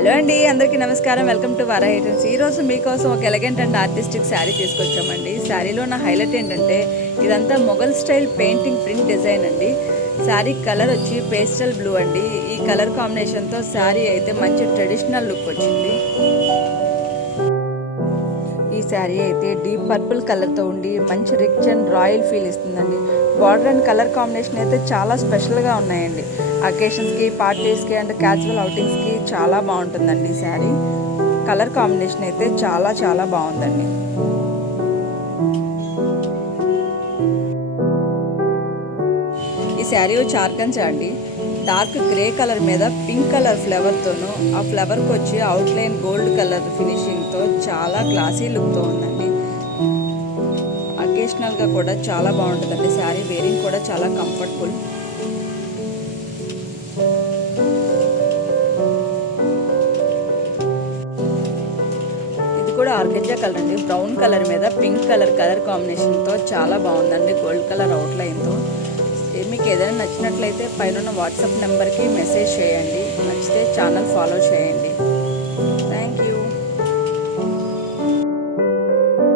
Hello అండి, అందరికీ నమస్కారం. వెల్కమ్ టు వారా ఐటమ్స్. ఈరోజు మీకోసం ఒక ఎలగెంట్ అండ్ ఆర్టిస్టిక్ శారీ తీసుకొచ్చామండి. శారీలో నా హైలైట్ ఏంటంటే ఇదంతా Mughal style painting print design అండి. శారీ కలర్ వచ్చి పేస్టల్ బ్లూ అండి. ఈ కలర్ కాంబినేషన్తో శారీ అయితే మంచి ట్రెడిషనల్ లుక్ వచ్చింది. ఈ శారీ అయితే డీప్ పర్పుల్ కలర్తో ఉండి మంచి రిచ్ అండ్ రాయల్ ఫీల్ ఇస్తుందండి. బార్డర్ అండ్ కలర్ కాంబినేషన్ అయితే చాలా స్పెషల్గా ఉన్నాయండి. అకేషన్స్కి, పార్టీస్కి అండ్ క్యాజువల్ అవుటింగ్స్కి చాలా బాగుంటుందండి ఈ శారీ. కలర్ కాంబినేషన్ అయితే చాలా చాలా బాగుందండి. ఈ శారీ వచ్చి ఆర్గంజా అండి. డార్క్ గ్రే కలర్ మీద పింక్ కలర్ ఫ్లవర్తోనూ, ఆ ఫ్లవర్కి వచ్చి అవుట్లైన్ గోల్డ్ కలర్ ఫినిషింగ్తో చాలా క్లాసీ లుక్తో ఉందండి. అకేషనల్గా కూడా చాలా బాగుంటుందండి. శారీ వేరింగ్ కూడా చాలా కంఫర్టబుల్. ఇది కూడా ఆర్గంజా కలర్ అండి. బ్రౌన్ కలర్ మీద పింక్ కలర్ కాంబినేషన్తో చాలా బాగుందండి. గోల్డ్ కలర్ అవుట్లైన్తో. మీకు ఏదైనా నచ్చినట్లయితే పైన వాట్సాప్ నెంబర్కి మెసేజ్ చేయండి. నచ్చితే ఛానల్ ఫాలో చేయండి.